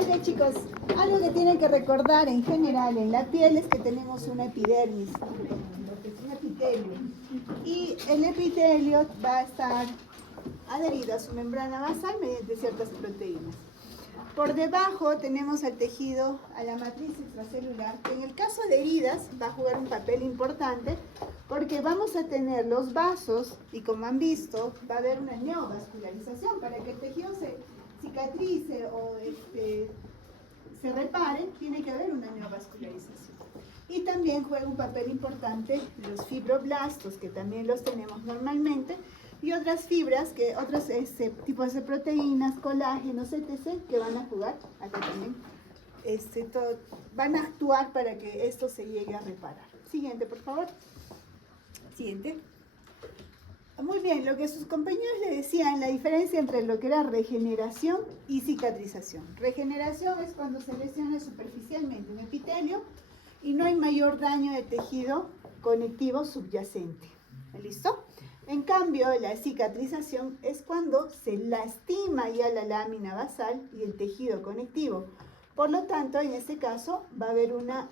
Ok, chicos, algo que tienen que recordar en general en la piel es que tenemos una epidermis, lo que es un epitelio. Y el epitelio va a estar adherido a su membrana basal mediante ciertas proteínas. Por debajo tenemos al tejido, a la matriz extracelular, que en el caso de heridas va a jugar un papel importante porque vamos a tener los vasos y, como han visto, va a haber una neovascularización. Para que el tejido se cicatrice o se repare, tiene que haber una neovascularización. Y también juega un papel importante los fibroblastos, que también los tenemos normalmente, y otras fibras, otros tipos de proteínas, colágenos, etc., que van a jugar acá también. Van a actuar para que esto se llegue a reparar. Siguiente, por favor. Siguiente. Muy bien, lo que sus compañeros le decían, la diferencia entre lo que era regeneración y cicatrización. Regeneración es cuando se lesiona superficialmente un epitelio y no hay mayor daño de tejido conectivo subyacente. ¿Listo? En cambio, la cicatrización es cuando se lastima ya la lámina basal y el tejido conectivo. Por lo tanto, en este caso va a haber una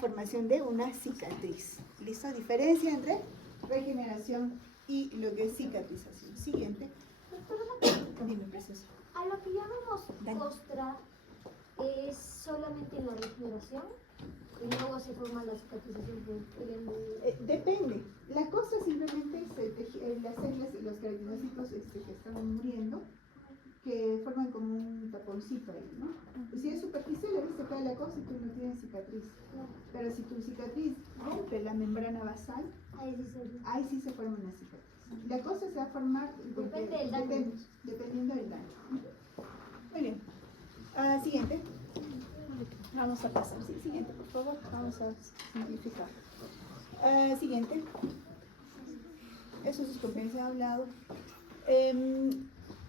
formación de una cicatriz. ¿Listo? Diferencia entre regeneración y lo que es cicatrización. Siguiente. Dime, preciosa. A lo que llamamos costra es solamente la regeneración y luego se forma la cicatrización. Depende. La costra simplemente es las células y los queratinocitos que están muriendo, que forman como un taponcito ahí, ¿no? Y si es superficial, a veces se cae la cosa y tú no tienes cicatriz. Pero si tu cicatriz rompe la membrana basal, ahí sí se forma una cicatriz. La cosa se va a formar dependiendo del daño. Muy bien. Siguiente. Vamos a pasar. Sí, siguiente, por favor. Vamos a simplificar. Siguiente. Eso sus compañeros han hablado.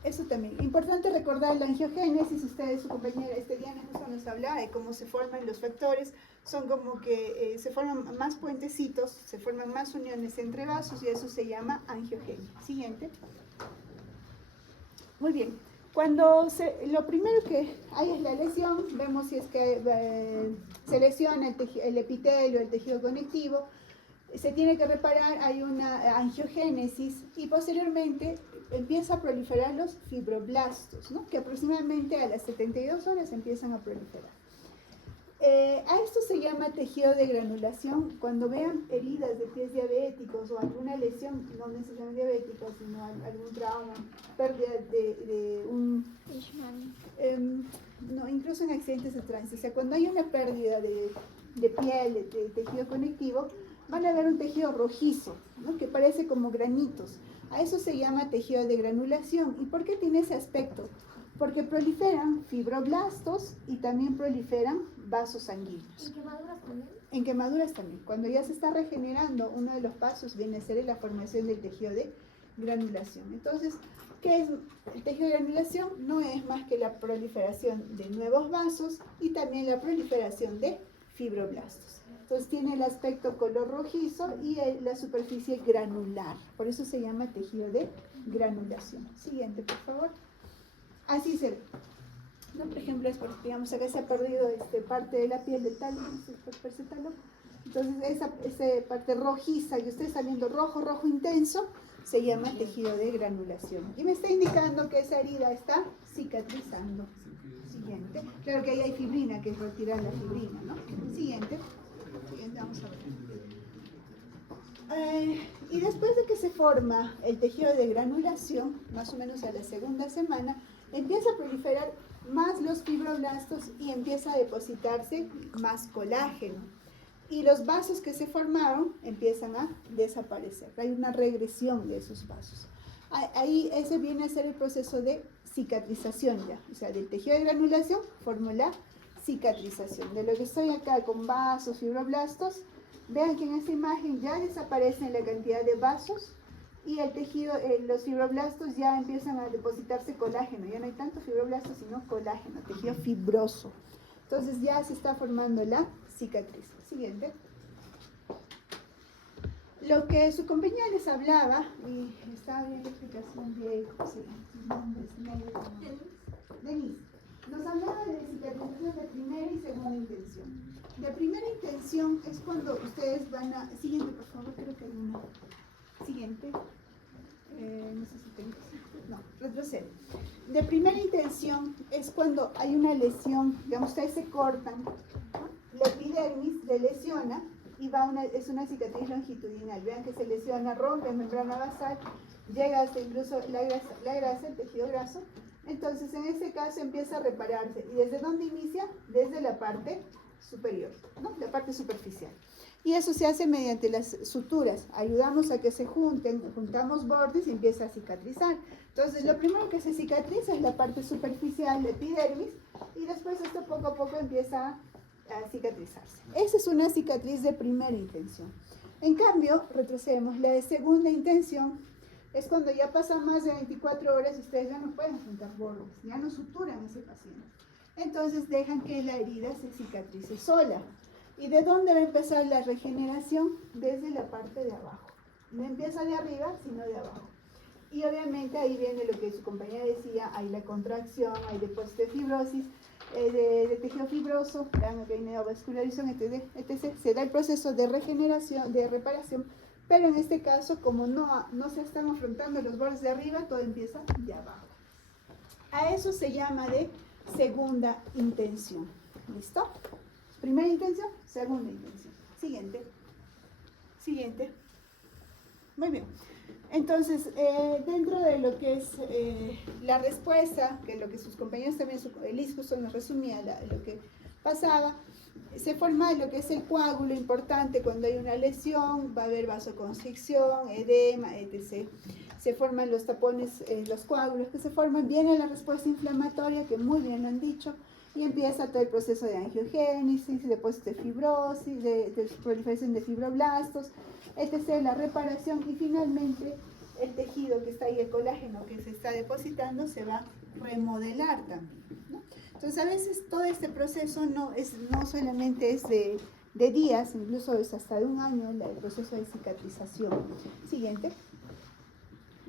Eso también. Importante recordar la angiogénesis. Ustedes, su compañera Diana justo nos hablaba de cómo se forman los factores. Son como que se forman más puentecitos, se forman más uniones entre vasos y eso se llama angiogénesis. Siguiente. Muy bien. Lo primero que hay es la lesión, vemos si es que se lesiona el epitelio, el tejido conectivo, se tiene que reparar, hay una angiogénesis y posteriormente empieza a proliferar los fibroblastos, ¿no? Que aproximadamente a las 72 horas empiezan a proliferar. A esto se llama tejido de granulación. Cuando vean heridas de pies diabéticos o alguna lesión, no necesariamente diabética, sino algún trauma, pérdida de un... no, incluso en accidentes de tránsito. O sea, cuando hay una pérdida de piel, de tejido conectivo, van a ver un tejido rojizo, ¿no? Que parece como granitos. A eso se llama tejido de granulación. ¿Y por qué tiene ese aspecto? Porque proliferan fibroblastos y también proliferan vasos sanguíneos. ¿En quemaduras también? En quemaduras también. Cuando ya se está regenerando, uno de los pasos viene a ser la formación del tejido de granulación. Entonces, ¿qué es el tejido de granulación? No es más que la proliferación de nuevos vasos y también la proliferación de fibroblastos. Entonces tiene el aspecto color rojizo y la superficie granular. Por eso se llama tejido de granulación. Siguiente, por favor. Así se ve. ¿No? Por ejemplo, es porque, digamos, acá se ha perdido parte de la piel del tálamo, entonces esa parte rojiza que usted está viendo rojo intenso, se llama tejido de granulación. Y me está indicando que esa herida está cicatrizando. Siguiente. Claro que ahí hay fibrina, que es retirar la fibrina, ¿no? Siguiente, vamos a ver. Y después de que se forma el tejido de granulación, más o menos a la segunda semana, empieza a proliferar más los fibroblastos y empieza a depositarse más colágeno. Y los vasos que se formaron empiezan a desaparecer. Hay una regresión de esos vasos. Ahí ese viene a ser el proceso de cicatrización ya. O sea, del tejido de granulación formó la cicatrización. De lo que estoy acá con vasos, fibroblastos, vean que en esta imagen ya desaparecen la cantidad de vasos y el tejido, los fibroblastos ya empiezan a depositarse colágeno. Ya no hay tanto fibroblastos, sino colágeno, tejido fibroso. Entonces ya se está formando la cicatriz. Siguiente. Lo que su compañera les hablaba, y estaba bien la explicación de, ¿cómo se llama? Denise. Nos hablaba de intención es cuando ustedes van a... Siguiente, por favor, creo que hay una. Siguiente. No sé si tengo... No, retrocedo. De primera intención es cuando hay una lesión, digamos, ustedes se cortan, ¿no? La epidermis se lesiona y es una cicatriz longitudinal. Vean que se lesiona, rompe membrana basal, llega hasta incluso la grasa, el tejido graso. Entonces, en este caso empieza a repararse. ¿Y desde dónde inicia? Desde la parte superior, ¿no? La parte superficial. Y eso se hace mediante las suturas. Ayudamos a que se juntamos bordes y empieza a cicatrizar. Entonces, lo primero que se cicatriza es la parte superficial, la epidermis, y después esto poco a poco empieza a cicatrizarse. Esa es una cicatriz de primera intención. En cambio, retrocedemos, la de segunda intención es cuando ya pasan más de 24 horas y ustedes ya no pueden juntar bordes, ya no suturan a ese paciente. Entonces dejan que la herida se cicatrice sola. ¿Y de dónde va a empezar la regeneración? Desde la parte de abajo. No empieza de arriba, sino de abajo. Y obviamente ahí viene lo que su compañera decía, hay la contracción, hay depósito de fibrosis, de tejido fibroso, vean que hay neovascularización, etc. Se da el proceso de regeneración, de reparación, pero en este caso, como no se están afrontando los bordes de arriba, todo empieza de abajo. A eso se llama de segunda intención. ¿Listo? Primera intención, segunda intención. Siguiente. Siguiente. Muy bien. Entonces, dentro de lo que es la respuesta, que lo que sus compañeros también, el ISCUSO nos resumía lo que pasaba, se forma lo que es el coágulo importante cuando hay una lesión, va a haber vasoconstricción, edema, etc. Se forman los tapones, los coágulos que se forman, viene la respuesta inflamatoria, que muy bien lo han dicho, y empieza todo el proceso de angiogénesis, depósito de fibrosis, de proliferación de fibroblastos, etc., la reparación, y finalmente el tejido que está ahí, el colágeno que se está depositando, se va a remodelar también, ¿no? Entonces, a veces todo este proceso no solamente es de días, incluso es hasta de un año el proceso de cicatrización. Siguiente.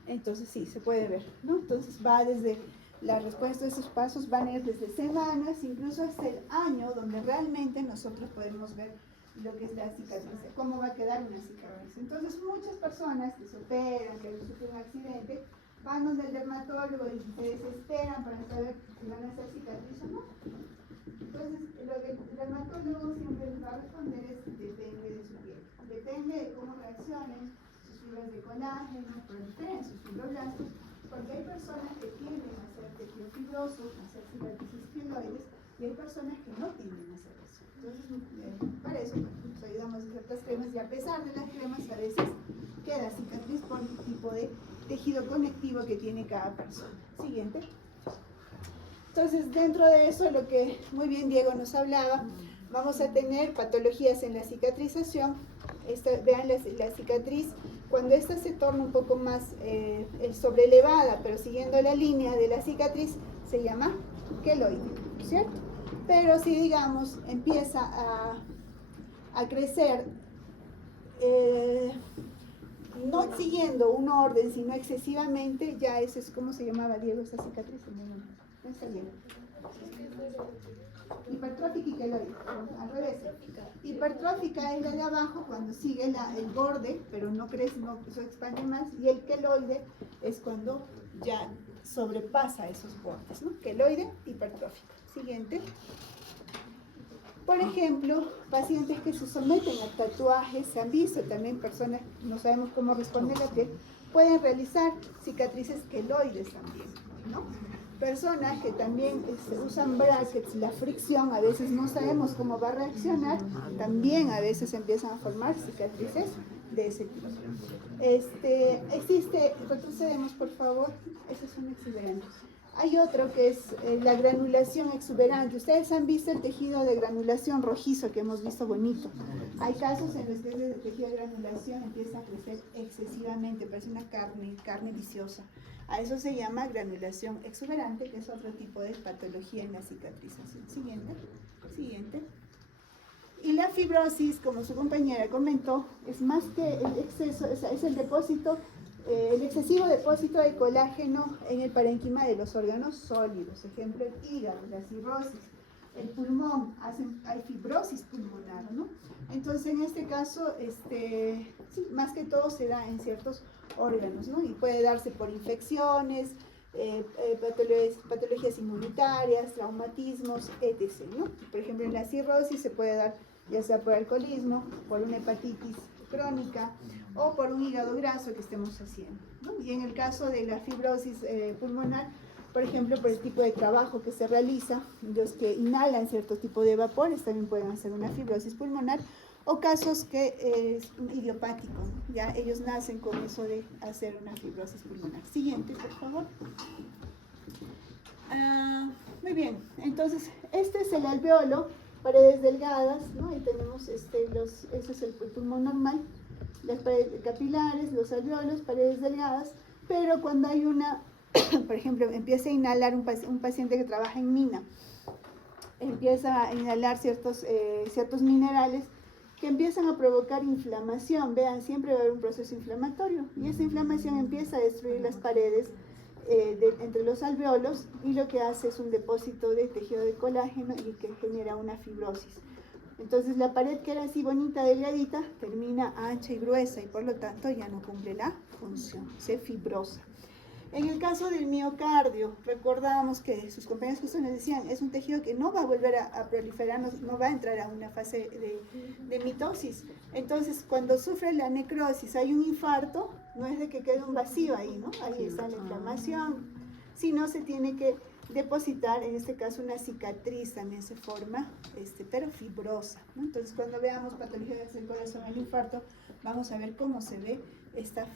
Entonces, sí, se puede ver, ¿no? Entonces, va desde la respuesta de esos pasos, van a ir desde semanas, incluso hasta el año, donde realmente nosotros podemos ver lo que es la cicatriz, cómo va a quedar una cicatriz. Entonces, muchas personas que se operan, que sufren un accidente, van donde el dermatólogo y se desesperan para saber si van a hacer cicatriz o no. Entonces, lo que el dermatólogo siempre les va a responder es: depende de su piel, depende de cómo reaccionen sus fibras de colágeno, proliferen sus fibroblastos, porque hay personas que tienden a hacer tejido fibroso, a hacer cicatrices queloides, y hay personas que no tienden a hacer eso. Entonces, para eso nos ayudamos a ciertas cremas, y a pesar de las cremas, a veces queda cicatriz por el tipo de tejido conectivo que tiene cada persona. Siguiente. Entonces, dentro de eso, lo que muy bien Diego nos hablaba, vamos a tener patologías en la cicatrización. Vean la cicatriz, cuando esta se torna un poco más sobrelevada, pero siguiendo la línea de la cicatriz, se llama queloide, ¿cierto? Pero si, digamos, empieza a crecer, no siguiendo un orden, sino excesivamente, ya eso es como se llamaba, Diego, esa cicatriz. No está bien. Hipertrófica y queloide, al revés. Hipertrófica es la de abajo, cuando sigue el borde, pero no crece, no se expande más, y el queloide es cuando ya sobrepasa esos bordes, ¿no? Queloide, hipertrófica. Siguiente. Por ejemplo, pacientes que se someten a tatuajes, se han visto también personas, no sabemos cómo responde la piel, pueden realizar cicatrices queloides también, ¿no? Personas que también usan brackets, la fricción, a veces no sabemos cómo va a reaccionar, también a veces empiezan a formar cicatrices de ese tipo. Retrocedemos por favor, ese es un exuberante. Hay otro que es la granulación exuberante. Ustedes han visto el tejido de granulación rojizo que hemos visto bonito. Hay casos en los que el tejido de granulación empieza a crecer excesivamente, parece una carne viciosa. A eso se llama granulación exuberante, que es otro tipo de patología en la cicatrización. Siguiente. Y la fibrosis, como su compañera comentó, es más que el exceso, es el depósito, el excesivo depósito de colágeno en el parénquima de los órganos sólidos. Ejemplo, el hígado, la cirrosis. el pulmón, hay fibrosis pulmonar, ¿no? Entonces, en este caso, sí, más que todo se da en ciertos órganos, ¿no? Y puede darse por infecciones, patologías inmunitarias, traumatismos, etc., ¿no? Por ejemplo, en la cirrosis se puede dar ya sea por alcoholismo, por una hepatitis crónica o por un hígado graso que estemos haciendo, ¿no? Y en el caso de la fibrosis pulmonar, por ejemplo, por el tipo de trabajo que se realiza, los que inhalan cierto tipo de vapores también pueden hacer una fibrosis pulmonar, o casos que es idiopático, ¿no? Ya ellos nacen con eso de hacer una fibrosis pulmonar. Siguiente, por favor. Muy bien, entonces este es el alveolo, paredes delgadas, ¿no? Ahí tenemos ese es el pulmón normal, las paredes capilares, los alveolos, paredes delgadas, pero cuando hay una, por ejemplo, empieza a inhalar un paciente que trabaja en mina, empieza a inhalar ciertos minerales que empiezan a provocar inflamación. Vean, siempre va a haber un proceso inflamatorio y esa inflamación empieza a destruir las paredes entre los alveolos y lo que hace es un depósito de tejido de colágeno y que genera una fibrosis. Entonces la pared que era así bonita, delgadita, termina ancha y gruesa y por lo tanto ya no cumple la función, se fibrosa. En el caso del miocardio, recordábamos que sus compañeros justo nos decían, es un tejido que no va a volver a proliferar, no va a entrar a una fase de mitosis. Entonces, cuando sufre la necrosis, hay un infarto, no es de que quede un vacío ahí, ¿no? Ahí está la inflamación, sino se tiene que depositar, en este caso, una cicatriz también se forma, pero fibrosa, ¿no? Entonces, cuando veamos patologías del corazón, el infarto, vamos a ver cómo se ve esta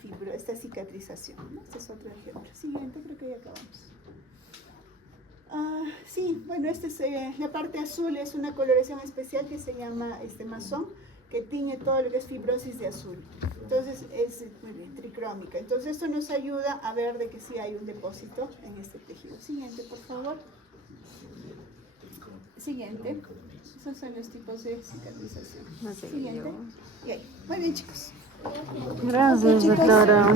cicatrización, ¿no? Este es otro ejemplo. Siguiente, creo que ya acabamos. Sí, bueno, la parte azul es una coloración especial que se llama masón, que tiñe todo lo que es fibrosis de azul. Entonces es muy bien, tricrómica. Entonces esto nos ayuda a ver de que sí hay un depósito en este tejido. Siguiente, por favor. Siguiente. Esos son los tipos de cicatrización. Siguiente. Y ahí. Muy bien, chicos. Gracias, Ok, chicos. doctora.